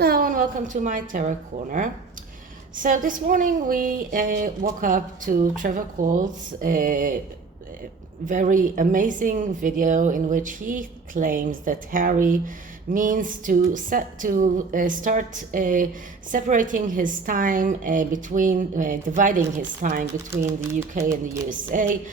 Hello and welcome to my Tarot Corner. So this morning we woke up to Trevor Cole's very amazing video in which he claims that Harry means to start separating his time dividing his time between the UK and the USA,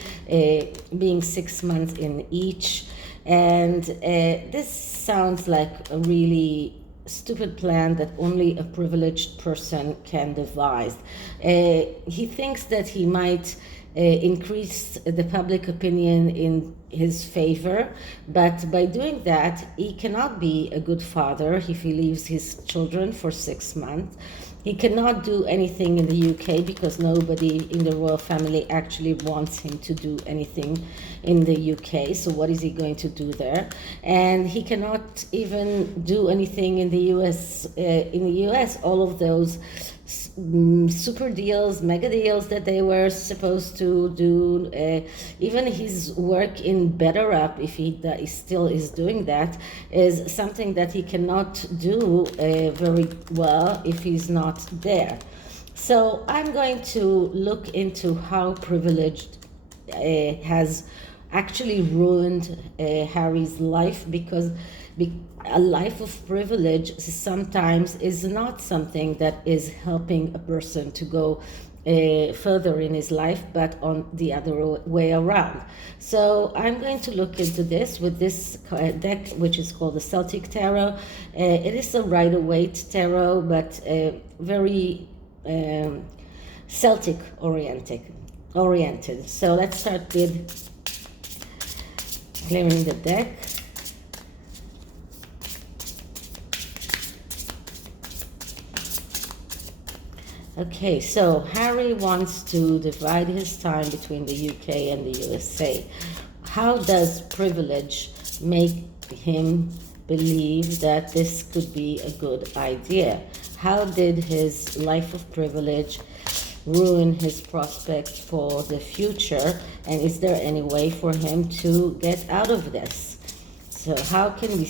being 6 months in each. And this sounds like a really stupid plan that only a privileged person can devise. He thinks that he might increase the public opinion in his favor, but by doing that, he cannot be a good father if he leaves his children for 6 months. He cannot do anything in the UK because nobody in the royal family actually wants him to do anything in the UK. So what is he going to do there? And he cannot even do anything in the US. All of those super deals, mega deals that they were supposed to do, even his work in GETTR, if he still is doing that, is something that he cannot do very well if he's not there. So I'm going to look into how privileged has actually ruined Harry's life, because a life of privilege sometimes is not something that is helping a person to go further in his life, but on the other way around. So I'm going to look into this with this deck, which is called the CELTIC Tarot. It is a Rider-Waite tarot, but very Celtic oriented. So let's start with clearing the deck. Okay, so Harry wants to divide his time between the UK and the USA. How does privilege make him believe that this could be a good idea? How did his life of privilege ruin his prospects for the future? And is there any way for him to get out of this? So what can we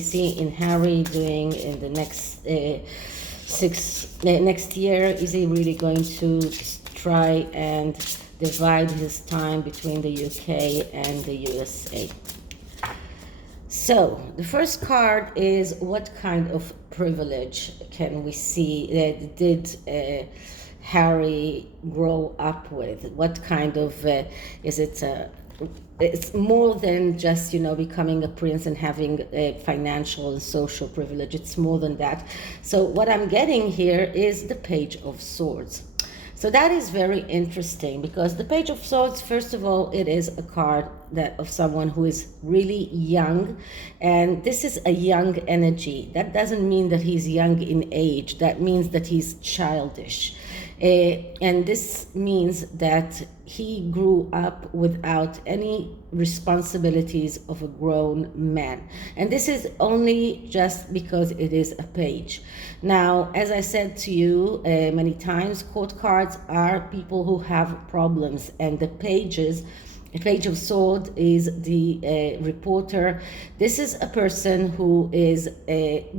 see in Harry doing in the next next year? Is he really going to try and divide his time between the UK and the USA? So the first card is, what kind of privilege can we see that did Harry grow up with? What kind of is it? It's more than just, becoming a prince and having a financial and social privilege. It's more than that. So what I'm getting here is the Page of Swords. So that is very interesting, because the Page of Swords, first of all, it is a card of someone who is really young, and this is a young energy. That doesn't mean that he's young in age. That means that he's childish. And this means that he grew up without any responsibilities of a grown man. And this is only just because it is a page. Now, as I said to you many times, court cards are people who have problems, and the Page of Swords is the reporter. This is a person who is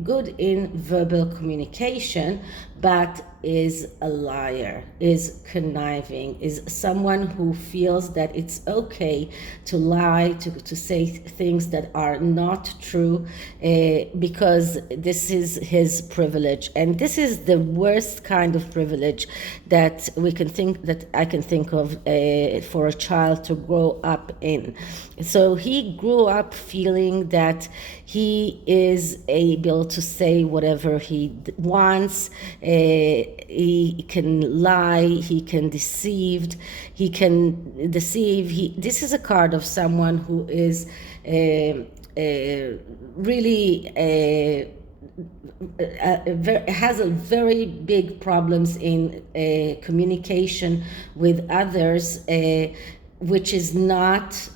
good in verbal communication, but is a liar, is conniving, is someone who feels that it's okay to lie, to say things that are not true, because this is his privilege. And this is the worst kind of privilege that I can think of for a child to grow up in. So he grew up feeling that he is able to say whatever he wants. He can lie, he can deceive. This is a card of someone who is really has a very big problems in communication with others, which is not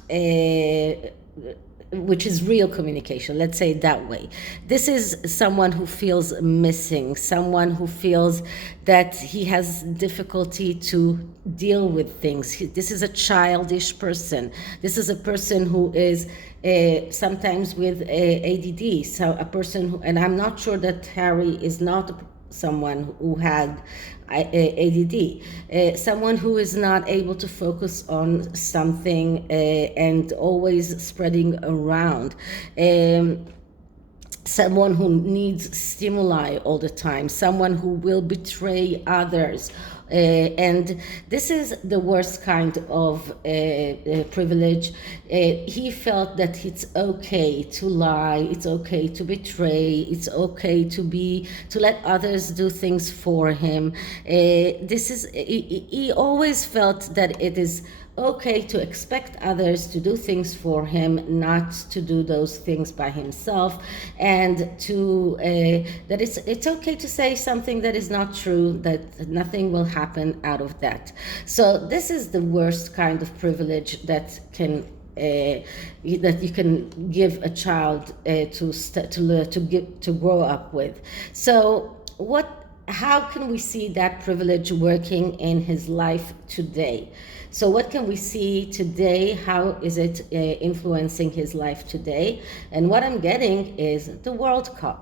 which is real communication, let's say it that way. This is someone who feels missing, someone who feels that he has difficulty to deal with things. This is a childish person. This is a person who is sometimes with ADD. So a person who, and I'm not sure that Harry is not someone who had ADD, someone who is not able to focus on something and always spreading around. Someone who needs stimuli all the time, someone who will betray others. And this is the worst kind of privilege. He felt that it's okay to lie, it's okay to betray, it's okay to let others do things for him. He always felt that it is okay to expect others to do things for him, not to do those things by himself, and that it's okay to say something that is not true, that nothing will happen out of that. So this is the worst kind of privilege that you can give a child to grow up with. So how can we see that privilege working in his life today? So what can we see today? How is it influencing his life today? And what I'm getting is the World card.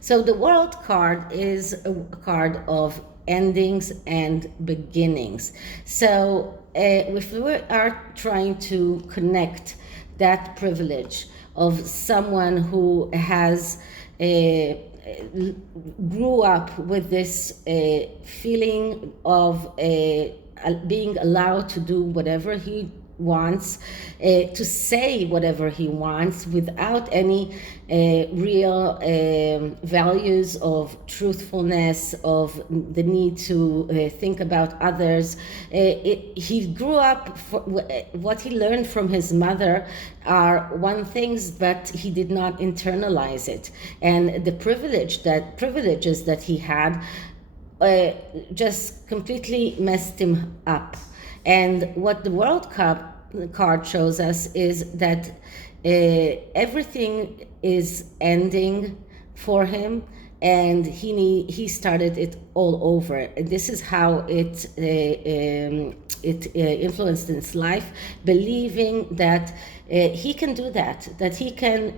So the World card is a card of endings and beginnings. So if we are trying to connect that privilege of someone who has grew up with this feeling of being allowed to do whatever he wants, to say whatever he wants without any real values of truthfulness, of the need to think about others. He grew up, what he learned from his mother are one things, but he did not internalize it. And the privileges that he had just completely messed him up. And what the World card shows us is that everything is ending for him, and he started it all over. And this is how it influenced his life, believing that he can do that he can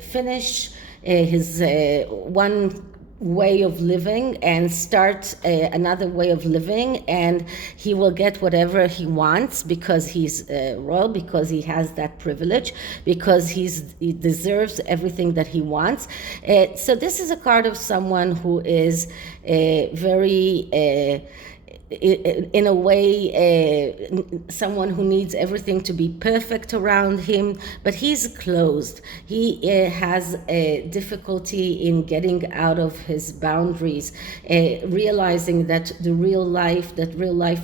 finish his one way of living and start another way of living, and he will get whatever he wants because he's royal, because he has that privilege, because he deserves everything that he wants. So this is a card of someone who is very in a way, someone who needs everything to be perfect around him, but he's closed. He has a difficulty in getting out of his boundaries, realizing that real life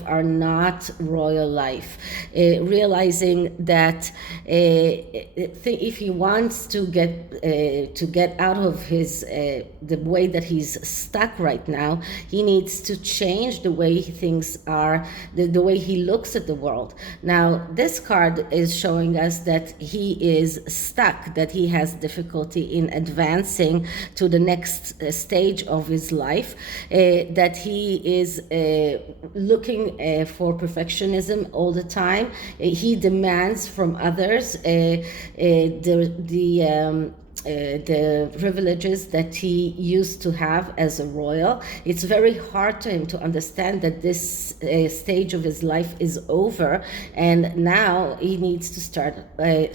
are not royal life, realizing that if he wants to get out of his the way that he's stuck right now, he needs to change the way things are, the way he looks at the world. Now, this card is showing us that he is stuck, that he has difficulty in advancing to the next stage of his life, that he is looking for perfectionism all the time. He demands from others the privileges that he used to have as a royal. It's very hard to him to understand that this stage of his life is over, and now he needs to start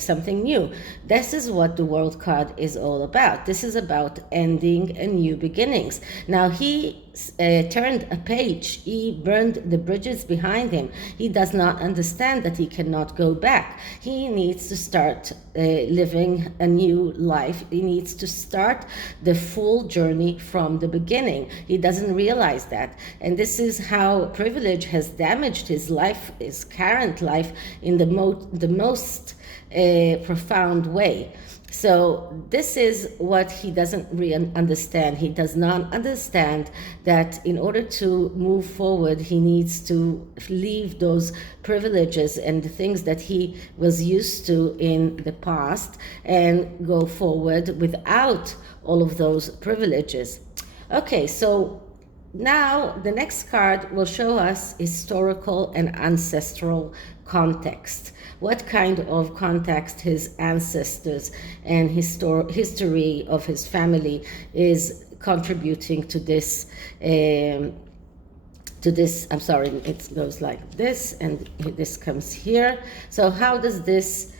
something new. This is what the World card is all about. This is about ending and new beginnings. Now he turned a page. He burned the bridges behind him. He does not understand that he cannot go back. He needs to start living a new life. He needs to start the full journey from the beginning. He doesn't realize that. And this is how privilege has damaged his life, his current life, in the most profound way. So this is what he doesn't really understand. He does not understand that in order to move forward, he needs to leave those privileges and the things that he was used to in the past and go forward without all of those privileges. Okay, so now the next card will show us historical and ancestral context. What kind of context his ancestors and history of his family is contributing to this. I'm sorry, it goes like this, and this comes here. So how does this?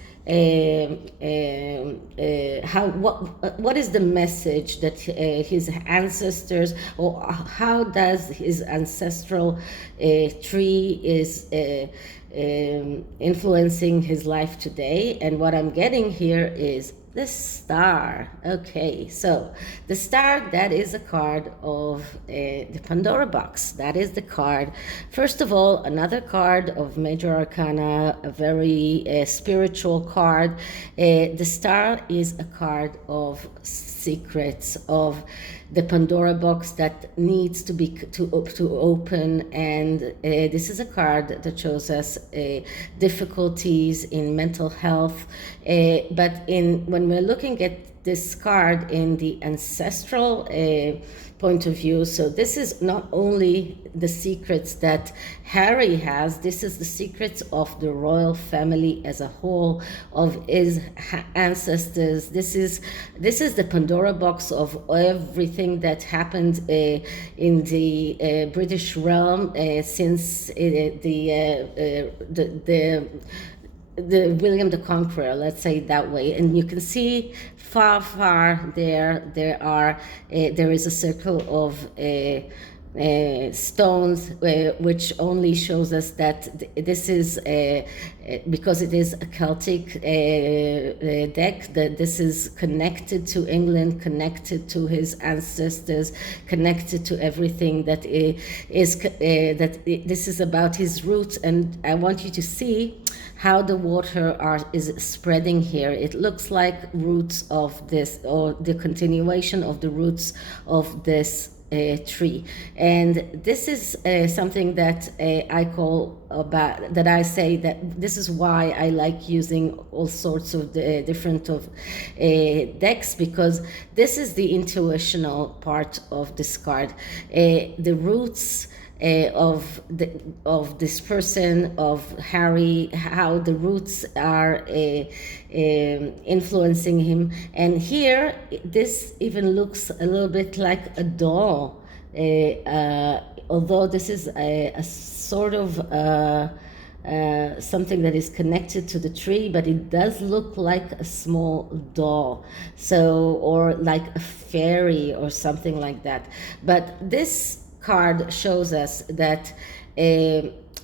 What is the message that his ancestors, or how does his ancestral tree is influencing his life today? And what I'm getting here is the star. Okay, so the star, that is a card of the Pandora box. That is the card. First of all, another card of Major Arcana, a very spiritual card. The star is a card of secrets, of the Pandora box that needs to be to open, and this is a card that shows us difficulties in mental health. But when we're looking at this card in the ancestral point of view, so this is not only the secrets that Harry has, this is the secrets of the royal family as a whole, of his ancestors. This is the Pandora box of everything that happened in the British realm since the William the Conqueror, let's say it that way. And you can see far there is a circle of stones, which only shows us that this is because it is a Celtic deck, that this is connected to England, connected to his ancestors, connected to everything that this is about his roots. And I want you to see how the water is spreading here. It looks like roots of this, or the continuation of the roots of this tree. And this is something that I call about, that I say that this is why I like using all sorts of the different of decks, because this is the intuitional part of this card. The roots of this person, of Harry, how the roots are influencing him. And here, this even looks a little bit like a doll, although this is a sort of something that is connected to the tree, but it does look like a small doll, so, or like a fairy or something like that. But this card shows us that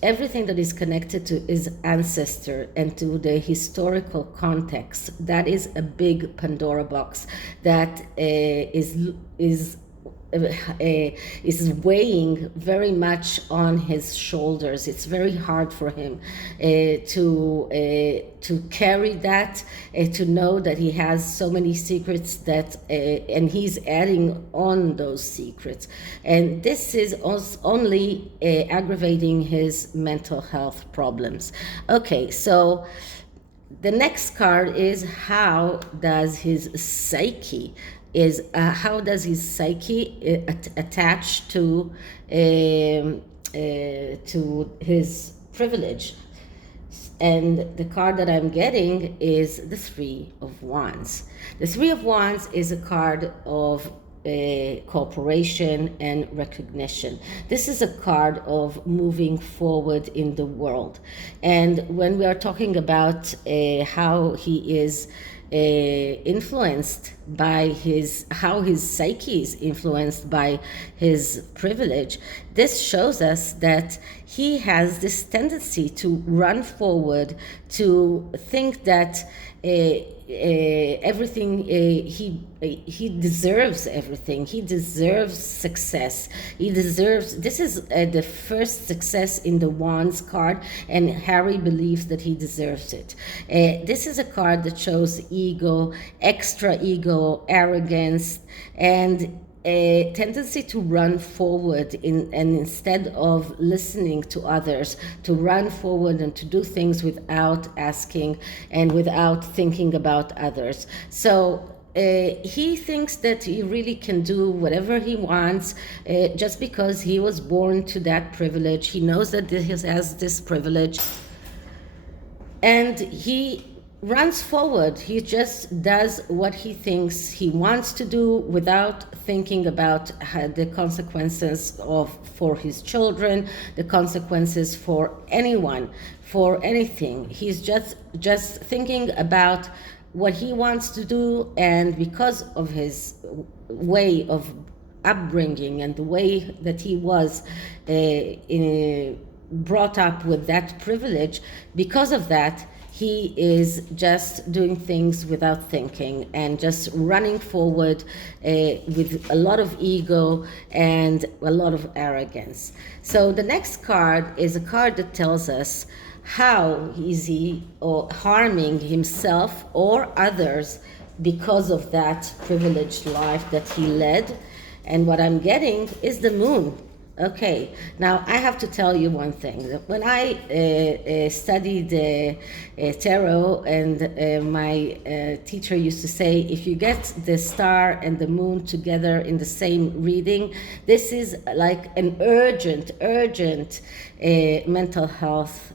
everything that is connected to his ancestor and to the historical context, that is a big Pandora box that is weighing very much on his shoulders. It's very hard for him to carry that, to know that he has so many secrets that, and he's adding on those secrets. And this is only aggravating his mental health problems. Okay, so the next card is how does his psyche attach to his privilege? And the card that I'm getting is the Three of Wands. The Three of Wands is a card of cooperation and recognition. This is a card of moving forward in the world. And when we are talking about how he is influenced by how his psyche is influenced by his privilege, this shows us that he has this tendency to run forward, to think that everything he deserves everything. He deserves success. He deserves. This is the first success in the Wands card, and Harry believes that he deserves it. This is a card that shows ego, extra ego, arrogance, and a tendency to run forward and instead of listening to others, to run forward and to do things without asking and without thinking about others. So he thinks that he really can do whatever he wants just because he was born to that privilege. He knows that he has this privilege, and he runs forward. He just does what he thinks he wants to do without thinking about the consequences for his children, the consequences for anyone, for anything. He's just thinking about what he wants to do, and because of his way of upbringing and the way that he was brought up with that privilege, because of that, he is just doing things without thinking and just running forward with a lot of ego and a lot of arrogance. So the next card is a card that tells us how is he harming himself or others because of that privileged life that he led. And what I'm getting is the moon. Okay, now I have to tell you one thing. When I studied tarot, and my teacher used to say, if you get the star and the moon together in the same reading, this is like an urgent mental health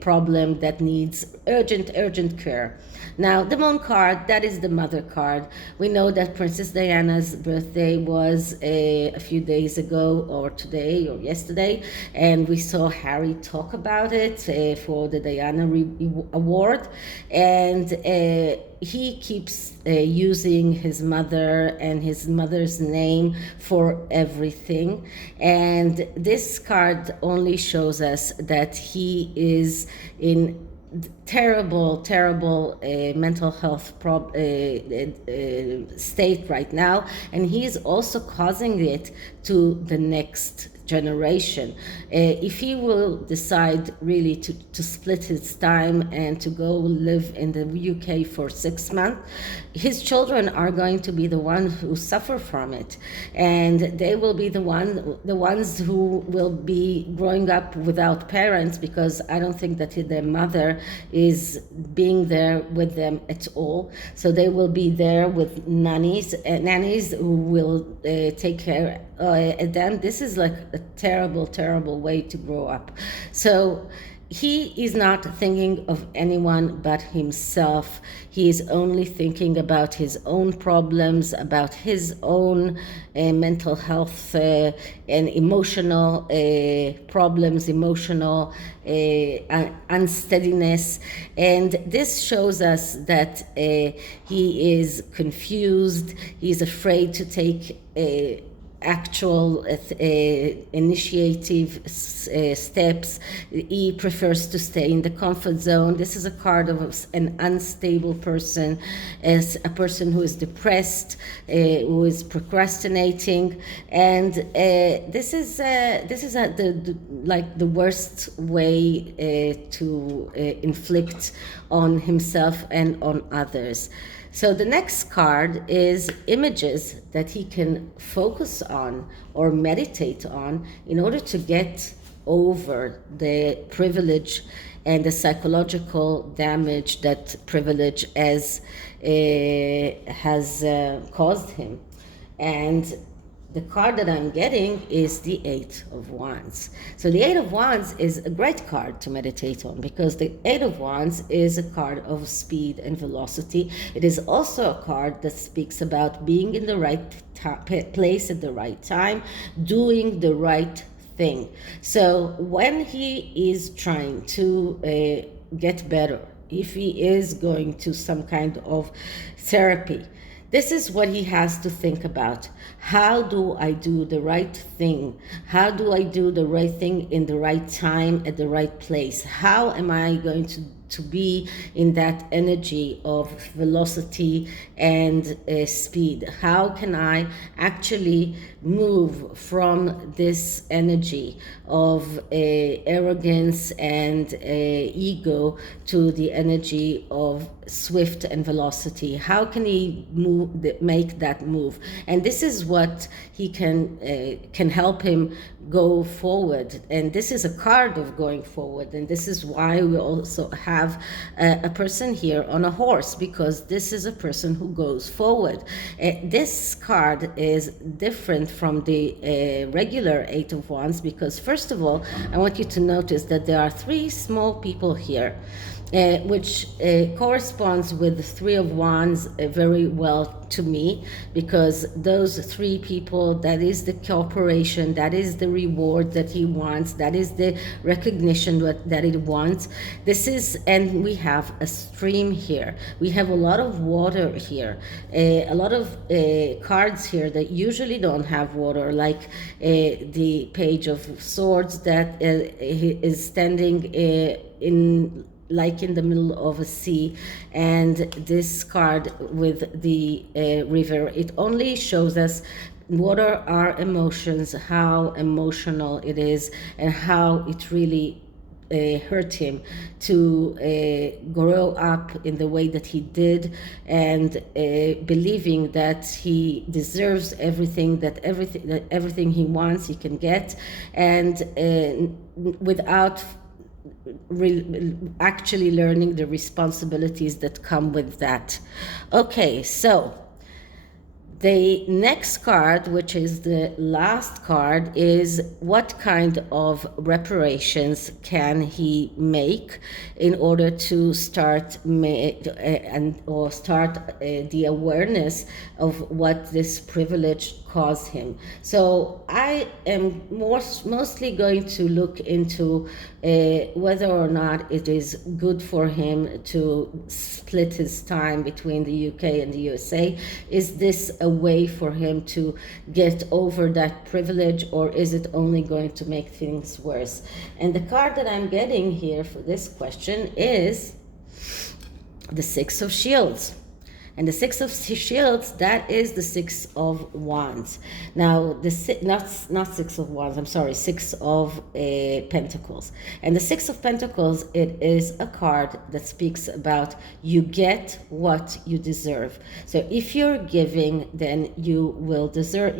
problem that needs urgent care. Now, the moon card, that is the mother card. We know that Princess Diana's birthday was a few days ago, or today, or yesterday, and we saw Harry talk about it for the Diana Award, and he keeps using his mother and his mother's name for everything. And this card only shows us that he is in terrible mental health state right now, and he's also causing it to the next generation. If he will decide really to split his time and to go live in the UK for 6 months, his children are going to be the ones who suffer from it, and they will be the ones who will be growing up without parents, because I don't think that their mother is being there with them at all. So they will be there with nannies who will take care of them. This is like a terrible way to grow up. So he is not thinking of anyone but himself. He is only thinking about his own problems, about his own mental health and emotional problems, emotional unsteadiness. And this shows us that he is confused, he's afraid to take actual initiative steps. He prefers to stay in the comfort zone. This is a card of an unstable person, as a person who is depressed, who is procrastinating, and this is the worst way to inflict on himself and on others. So the next card is images that he can focus on or meditate on in order to get over the privilege and the psychological damage that privilege has caused him. And the card that I'm getting is the Eight of Wands. So the Eight of Wands is a great card to meditate on, because the Eight of Wands is a card of speed and velocity. It is also a card that speaks about being in the right place at the right time, doing the right thing. So when he is trying to get better, if he is going to some kind of therapy, This is what he has to think about. How do I do the right thing? How do I do the right thing in the right time at the right place? How am I going to be in that energy of velocity and speed? How can I actually move from this energy of arrogance and ego to the energy of swift and velocity? How can he make that move? And this is what he can help him go forward. And this is a card of going forward. And this is why we also have a person here on a horse, because this is a person who goes forward. This card is different from the regular Eight of Wands, because first of all, I want you to notice that there are three small people here, which corresponds with the Three of Wands very well to me, because those three people, that is the cooperation, that is the reward that he wants, that is the recognition that he wants. This is, and we have a stream here, we have a lot of water here, a lot of cards here that usually don't have water, like the Page of Swords that is standing in the middle of a sea, and this card with the river. It only shows us what are our emotions, how emotional it is, and how it really hurt him to grow up in the way that he did, and believing that he deserves everything, that everything he wants he can get, and without actually learning the responsibilities that come with that. Okay, so the next card, which is the last card, is what kind of reparations can he make in order to start the awareness of what this privilege caused him. So I am mostly going to look into whether or not it is good for him to split his time between the UK and the USA. Is this a way for him to get over that privilege, or is it only going to make things worse? And the card that I'm getting here for this question is the Six of Shields. And the Six of Shields, that is the Six of Wands. Now, not Six of Wands, I'm sorry, Six of Pentacles. And the Six of Pentacles, it is a card that speaks about you get what you deserve. So if you're giving, then you will deserve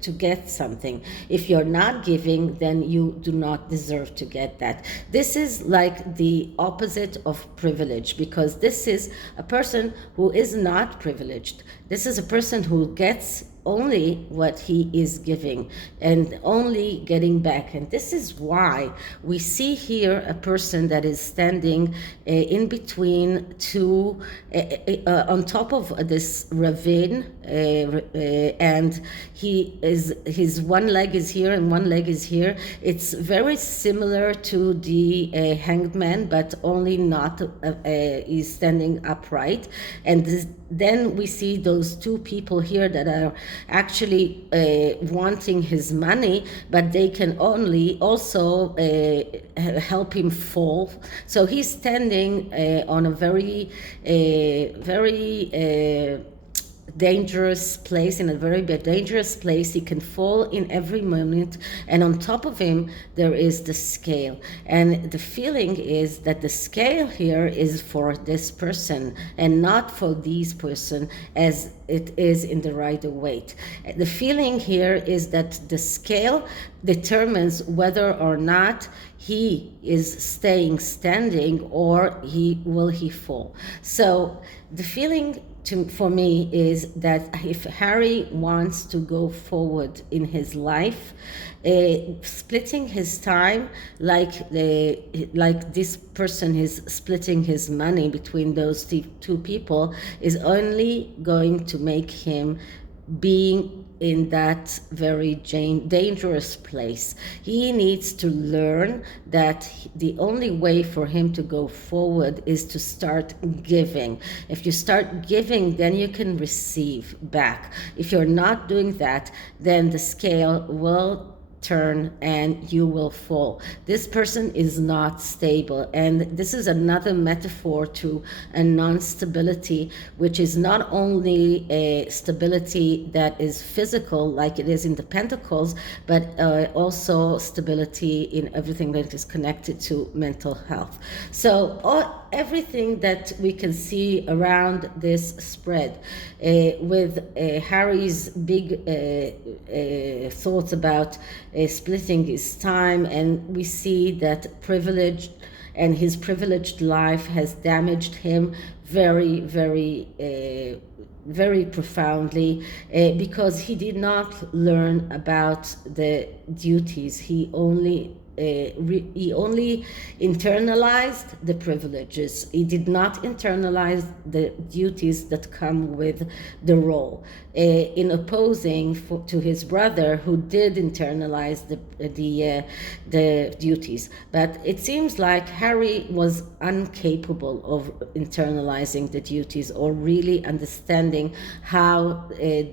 to get something. If you're not giving, then you do not deserve to get that. This is like the opposite of privilege, because this is a person who is not privileged. This is a person who gets only what he is giving and only getting back. And this is why we see here a person that is standing in between two, on top of this ravine, and his one leg is here and one leg is here. It's very similar to the Hanged Man, but only not he's standing upright. And then we see those two people here that are actually wanting his money, but they can only also help him fall. So he's standing on a very dangerous place, in a very dangerous place. He can fall in every moment, and on top of him there is the scale, and the feeling is that the scale here is for this person and not for this person as it is in the Rider-Waite. The feeling here is that the scale determines whether or not he is staying standing or he fall. So the feeling for me is that if Harry wants to go forward in his life, splitting his time like this person is splitting his money between those two people is only going to make him being in that very dangerous place. He needs to learn that the only way for him to go forward is to start giving. If you start giving, then you can receive back. If you're not doing that, then the scale will turn and you will fall. This person is not stable, and this is another metaphor to a non-stability, which is not only a stability that is physical like it is in the pentacles, but also stability in everything that is connected to mental health. So everything that we can see around this spread, with Harry's big thoughts about splitting his time, and we see that privilege and his privileged life has damaged him very, very profoundly, because he did not learn about the duties. He only internalized the privileges. He did not internalize the duties that come with the role, in opposing to his brother, who did internalize the duties. But it seems like Harry was incapable of internalizing the duties, or really understanding how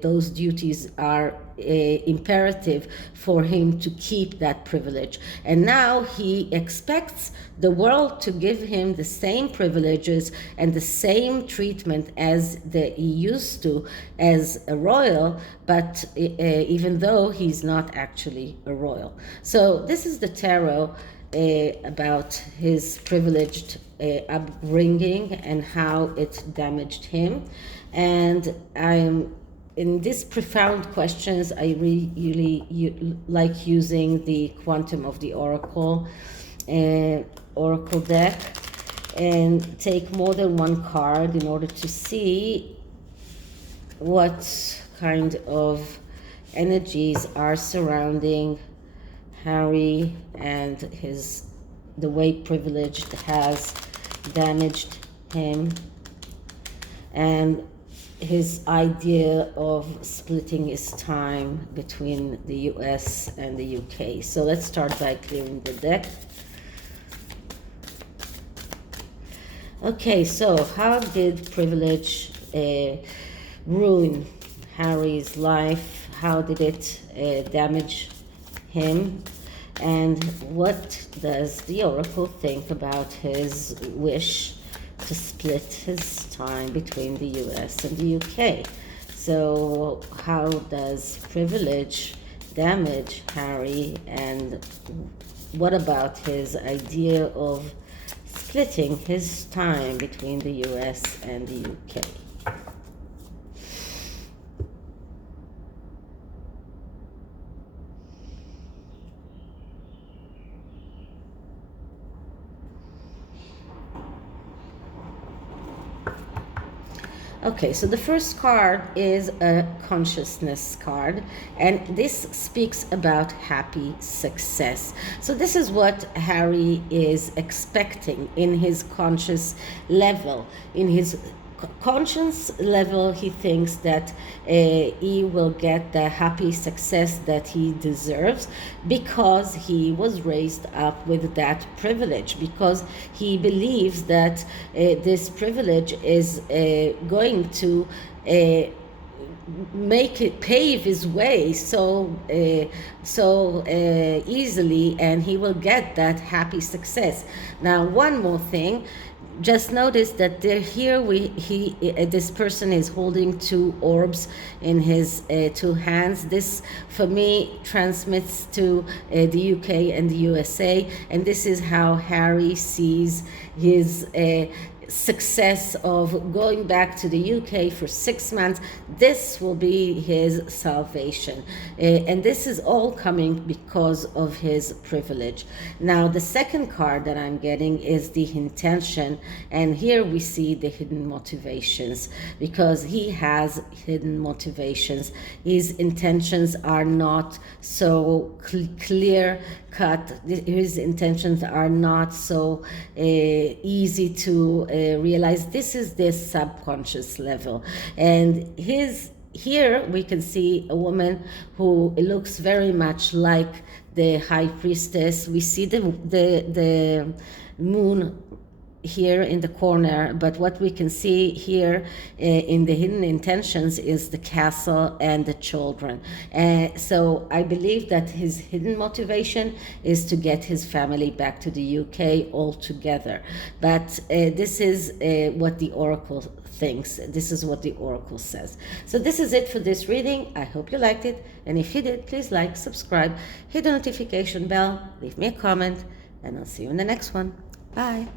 those duties are imperative for him to keep that privilege. And now he expects the world to give him the same privileges and the same treatment as he used to as a royal, but even though he's not actually a royal. So this is the tarot about his privileged upbringing and how it damaged him. And in these profound questions, I really like using the Quantum of the Oracle deck, and take more than one card in order to see what kind of energies are surrounding Harry and the way privilege has damaged him, and his idea of splitting his time between the US and the UK. So let's start by clearing the deck. Okay, so how did privilege ruin Harry's life? How did it damage him? And what does the Oracle think about his wish to split his time between the US and the UK? So how does privilege damage Harry, and what about his idea of splitting his time between the US and the UK? Okay, so the first card is a consciousness card, and this speaks about happy success. So this is what Harry is expecting in his conscious level. In his conscious level, he thinks that he will get the happy success that he deserves, because he was raised up with that privilege, because he believes that this privilege is going to pave his way so easily, and he will get that happy success. Now, one more thing. Just notice that this person is holding two orbs in his two hands. This, for me, transmits to the UK and the USA, and this is how Harry sees his success of going back to the UK for 6 months. This will be his salvation, and this is all coming because of his privilege. Now, the second card that I'm getting is the intention, and here we see the hidden motivations, because he has hidden motivations. His intentions are not so clear cut. His intentions are not so easy to realize. This is the subconscious level, and here we can see a woman who looks very much like the high priestess. We see the moon here in the corner, but what we can see here in the hidden intentions is the castle and the children. So I believe that his hidden motivation is to get his family back to the UK all together. But this is what the oracle thinks. This is what the oracle says. So this is it for this reading. I hope you liked it, and if you did, please like, subscribe, hit the notification bell, leave me a comment, and I'll see you in the next one. Bye.